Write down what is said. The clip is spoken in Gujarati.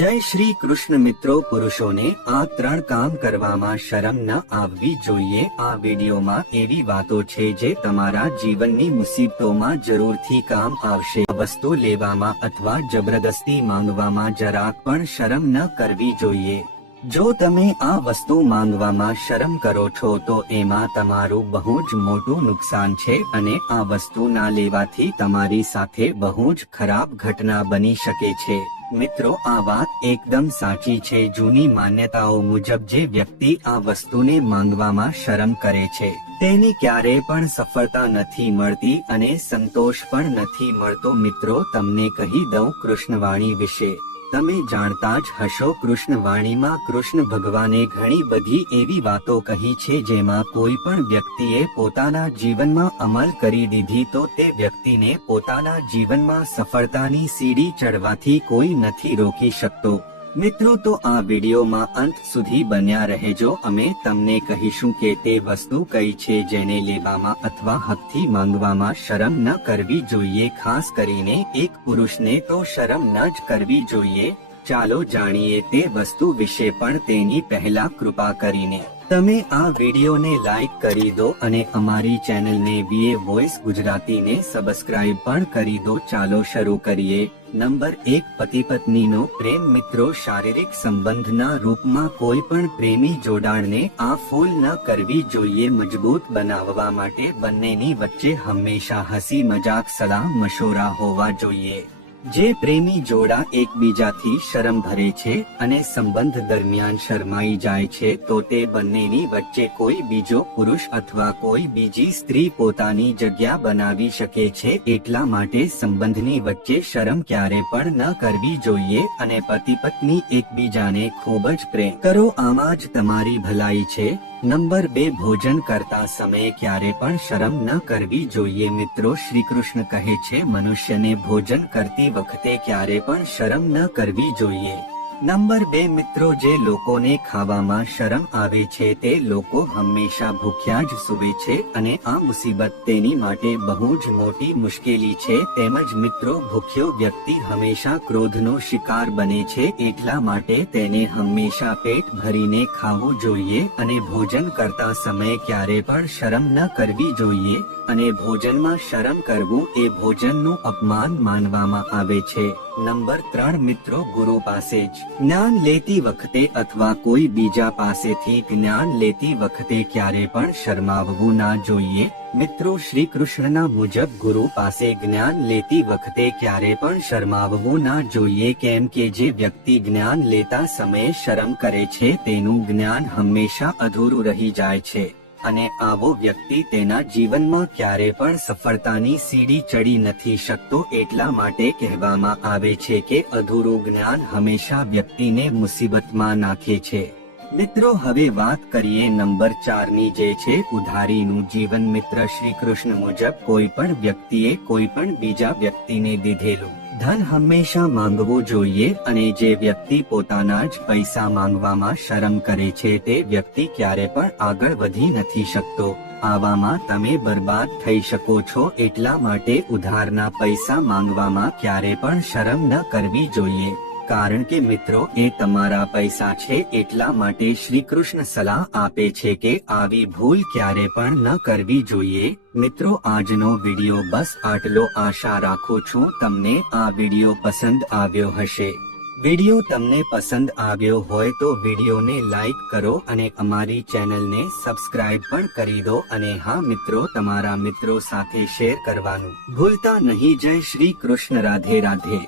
જય શ્રી કૃષ્ણ મિત્રો, પુરુષોને આ 3 કામ કરવામાં શરમ ન આવવી જોઈએ। આ વિડીયોમાં એવી વાતો છે જે તમારા જીવનની મુસીબતોમાં જરૂરથી કામ આવશે। વસ્તુ લેવામાં અથવા જબરદસ્તી માંગવામાં જરાક પણ શરમ ન કરવી જોઈએ। જો તમે આ વસ્તુ માંગવામાં શરમ કરો છો તો એમાં તમારું બહુ જ મોટું નુકસાન છે અને આ વસ્તુ ના લેવાથી તમારી સાથે બહુ જ ખરાબ ઘટના બની શકે છે। મિત્રો, આ વાત એકદમ સાચી છે। જૂની માન્યતાઓ મુજબ જે વ્યક્તિ આ વસ્તુને માંગવામાં શરમ કરે છે તેને ક્યારેય પણ સફળતા નથી મળતી અને સંતોષ પણ નથી મળતો। મિત્રો, તમને કહી દઉં કૃષ્ણવાણી વિશે તમે જાણતા જ હશો। કૃષ્ણવાણીમાં કૃષ્ણ ભગવાને ઘણી બધી એવી વાતો કહી છે જેમાં કોઈ પણ વ્યક્તિએ પોતાના જીવનમાં અમલ કરી દીધી તો તે વ્યક્તિને પોતાના જીવનમાં સફળતાની સીડી ચડવાથી કોઈ નથી રોકી શકતો। મિત્રો, તો આ વિડીયોમાં અંત સુધી બન્યા રહેજો। અમે તમને કહીશું કે તે વસ્તુ કઈ છે જેને લેવામાં અથવા હકથી માંગવામાં શરમ ન કરવી જોઈએ। ખાસ કરીને એક પુરુષને તો શરમ ન જ કરવી જોઈએ। ચાલો જાણીએ તે વસ્તુ વિશે, પણ તેની પહેલા કૃપા કરીને તમે આ વિડીયોને લાઈક કરી દો અને અમારી ચેનલને વીએ વોઇસ ગુજરાતીને સબસ્ક્રાઇબ પણ કરી દો। ચાલો શરૂ કરીએ। નંબર 1, પતિ પત્નીનો પ્રેમ। મિત્રો, શારીરિક સંબંધના રૂપમાં કોઈ પણ પ્રેમી જોડાણને આ ફૂલ ન કરવી જોઈએ। મજબૂત બનાવવા માટે બંનેની વચ્ચે હંમેશા હસી મજાક સલાહ મશોરા હોવા જોઈએ। જે પ્રેમી જોડા એકબીજાથી શરમ ભરે છે અને સંબંધ દરમિયાન શરમાઈ જાય છે તો તે બંનેની વચ્ચે કોઈ બીજો પુરુષ અથવા કોઈ બીજી સ્ત્રી પોતાની જગ્યા બનાવી શકે છે। એટલા માટે સંબંધની વચ્ચે શરમ ક્યારે પણ ન કરવી જોઈએ અને પતિ પત્ની એકબીજાને ખૂબ જ પ્રેમ કરો, આમાં જ તમારી ભલાઈ છે। નંબર 2, ભોજન કરતા સમયે ક્યારે પણ શરમ ન કરવી જોઈએ। મિત્રો, શ્રી કૃષ્ણ કહે છે મનુષ્યને ભોજન કરતી વખતે ક્યારે પણ શરમ ન કરવી જોઈએ। નંબર 2, મિત્રો, જે લોકોને ખાવામાં શરમ આવે છે તે લોકો હંમેશા ભૂખ્યા જ સૂવે છે અને આ મુસીબત તેની માટે બહુ જ મોટી મુશ્કેલી છે। તેમજ મિત્રો, ભૂખ્યો વ્યક્તિ હંમેશા ક્રોધનો શિકાર બને છે। એટલા માટે તેને હંમેશા પેટ ભરીને ખાવું જોઈએ અને ભોજન કરતા સમયે ક્યારે પણ શરમ ન કરવી જોઈએ અને ભોજનમાં શરમ કરવું એ ભોજનનું અપમાન માનવામાં આવે છે। નંબર 3, મિત્રો, ગુરુ પાસે જ જ્ઞાન લેતી વખતે અથવા કોઈ બીજા પાસેથી જ્ઞાન લેતી વખતે ક્યારે પણ શરમાવવું ના જોઈએ। મિત્રો, શ્રી કૃષ્ણના મુજબ ગુરુ પાસે જ્ઞાન લેતી વખતે ક્યારે પણ શરમાવવું ના જોઈએ, કેમ કે જે વ્યક્તિ જ્ઞાન લેતા સમયે શરમ કરે છે તેનું જ્ઞાન હંમેશા અધૂરું રહી જાય છે અને આવો વ્યક્તિ તેના જીવનમાં ક્યારે પણ સફળતાની સીડી ચડી નથી શકતો। એટલા માટે કહેવામાં આવે છે કે અધૂરું જ્ઞાન હંમેશા વ્યક્તિને મુસીબતમાં નાખે છે। મિત્રો, હવે વાત કરીએ નંબર 4ની, જે છે ઉધારીનું જીવન। મિત્ર, શ્રી કૃષ્ણ મુજબ કોઈ પણ વ્યક્તિએ કોઈ પણ બીજા વ્યક્તિને દીધેલું ધન હંમેશા માંગવું જોઈએ અને જે વ્યક્તિ પોતાના જ પૈસા માંગવામાં શરમ કરે છે તે વ્યક્તિ ક્યારે પણ આગળ વધી નથી શકતો। આવામાં તમે બરબાદ થઈ શકો છો। એટલા માટે ઉધારના પૈસા માંગવામાં ક્યારે પણ શરમ ન કરવી જોઈએ, કારણ કે મિત્રો એ તમારા પૈસા છે। એટલા માટે શ્રી કૃષ્ણ સલાહ આપે છે કે આવી ભૂલ ક્યારે પણ ન કરવી જોઈએ। મિત્રો, આજનો વિડીયો બસ આટલો। આશા રાખું છું તમને આ વિડીયો પસંદ આવ્યો હશે। વિડીયો તમને પસંદ આવ્યો હોય તો વિડીયોને લાઈક કરો અને અમારી ચેનલને સબસ્ક્રાઇબ પણ કરી દો અને હા મિત્રો, તમારા મિત્રો સાથે શેર કરવાનું ભૂલતા નહીં। જય શ્રી કૃષ્ણ, રાધે રાધે।